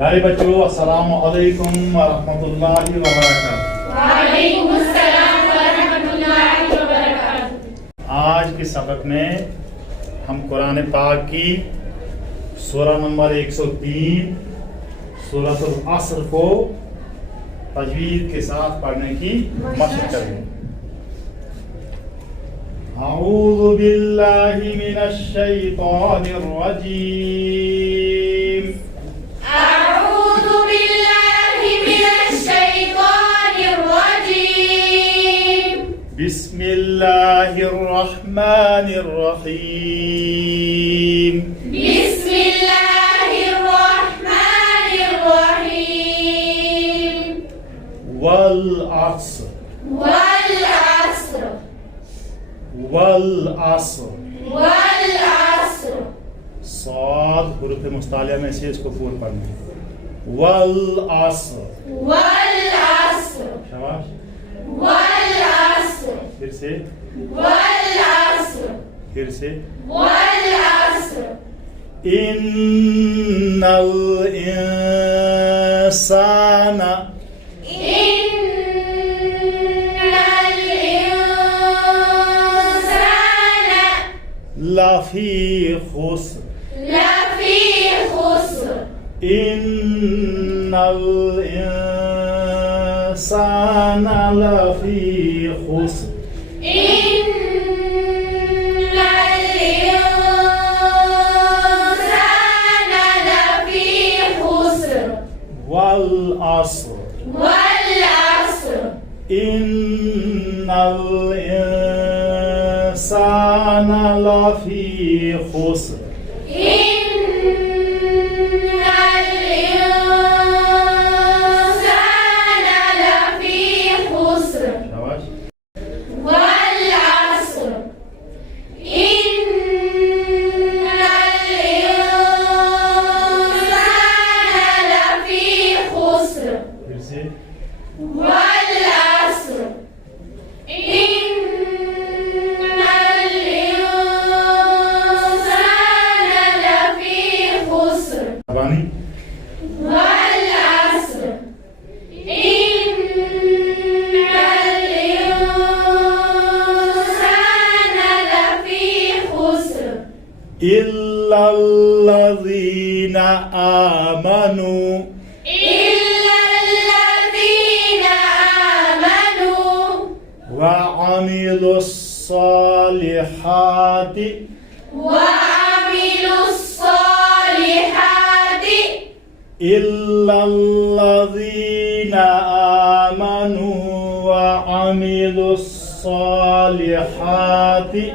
प्यारे बच्चों, अस्सलाम वालेकुम वरहमतुल्लाहि वबरकातुहू। वालेकुम अस्सलाम वरहमतुल्लाहि वबरकातुहू। आज के सबक में हम कुरान पाक की सूरह नंबर 103 सूरतुल अस्र को तजवीद के साथ पढ़ने की मशक़ करेंगे। अऊज़ु बिल्लाहि मिनश शैतानिर रजीम। बिस्मिल्लाहिर्रहमानिर्रहीम। बिस्मिल्लाहिर्रहमानिर्रहीम। वल अस्र। वल अस्र। वल अस्र। वल अस्र। साद हुरूफ मुस्तालिया में से इसको पूर्ण पढ़ना है। वल अस्र। वल अस्र। शाबाश। वल अस्र। फिर से। वल अस्र। फिर से। वल अस्र। इन्नल इंसाना इन्नल इंसाना लफी खुस्र। लफी खुस्र। इन्नल इंसाना लफी खुस्र। इन्नल इंसाना लफी खुस्र। वल अस्र। वल अस्र। इन्नल इंसाना लफी खुस्र। इन्नल इंसाना लफी खुस्र। शाबाश। वल अस्र। इन्नल इंसाना लफी खुस्र। फिर से। वल अस्र। इन्नल इंसाना लफी खुस्र। बानी। वल अस्र। इन्नल इंसाना लफी खुस्र। इल्लल्लज़ीना आमनू इल्लल्लज़ीना आमनू वअमिलुस्सालिहाति वअमिलुस्सालिहाति इल्लल्लज़ीना आमनू वअमिलुस्सालिहाति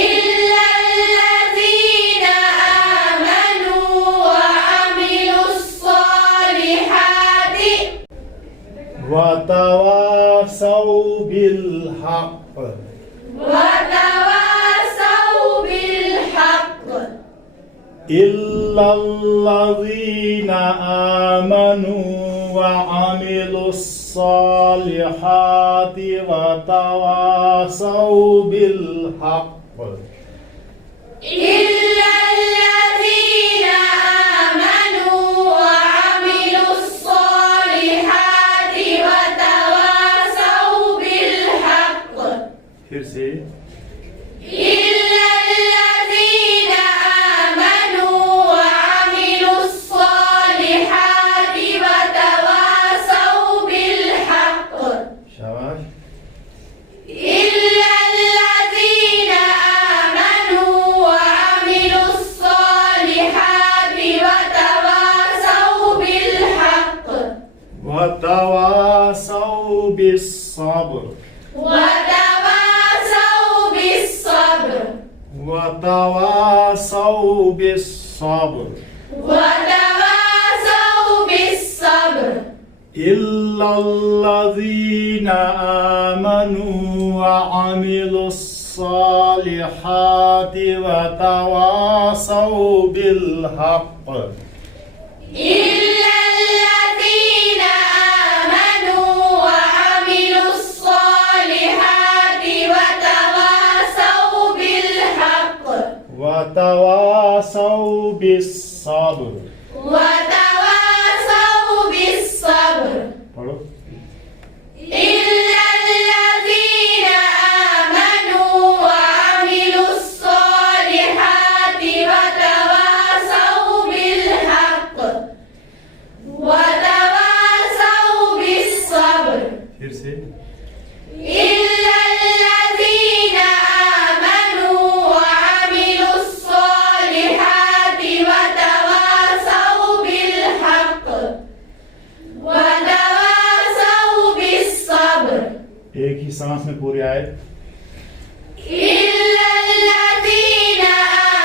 इल्लल्लज़ीना आमनू वअमिलुस्सालिहाति वतवासौ बिलहक़ वतवासौ बिलहक़ इल्लल्लज़ीना आमनू वअमिलुस्सालिहाति वतवासौ बिलहक़। इल्लल्लज़ीना आमनू वअमिलुस्सालिहाति वतवासौ बिलहक़। फिर से। इल्लल्लज़ीना आमनू वअमिलुस्सालिहाति वतवासौ बिलहक़। शाबाश। इल्लल्लज़ीना आमनू वअमिलुस्सालिहाति वतवासौ बिलहक़। वतवासौ बिस्सब्र। वतवासौ बिस्सब्र। वतवासौ बिस्सब्र। वतवासौ बिस्सब्र। इल्लल्लज़ीना आमनू वअमिलुस्सालिहाति वतवासौ बिलहक़। इल्लल्लज़ीना आमनू वअमिलुस्सालिहाति वतवासौ बिलहक़। वतवासौ बिस्सब्र। वतवासौ पढ़ो। إلا الذين آمنوا وعملوا الصالحات وتواصوا بالحق وتواصوا بالصبر फिर से إلا الذين آمنوا وعملوا الصالحات وتواصوا بالحق وتواصوا بالصبر एक ही सांस में पूरी आयत। إلا الذين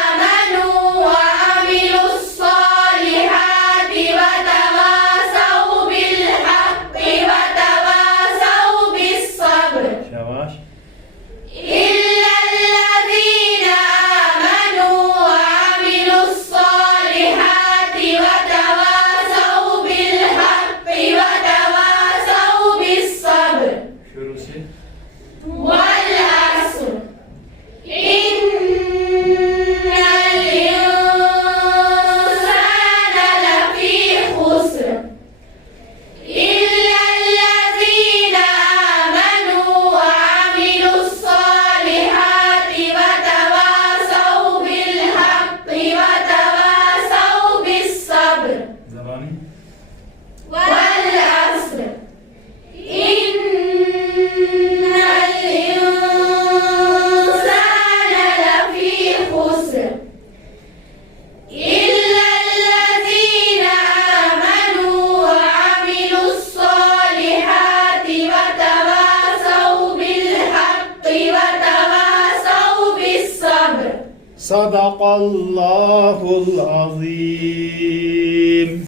آمنوا وعملوا الصالحات وتواصوا بالحق وتواصوا بالصبر शाबाश। إلا الذين آمنوا وعملوا الصالحات وتواصوا بالحق وتواصوا بالصبر शुरू से والعصر إن الإنسان لفي خسر إلا الذين آمنوا وعملوا الصالحات وتواصوا بالحق وتواصوا بالصبر ज़बानी والعصر إن الإنسان لفي خسر إلا الذين آمنوا وعملوا الصالحات وتواصوا بالحق وتواصوا بالصبر صدق الله العظيم।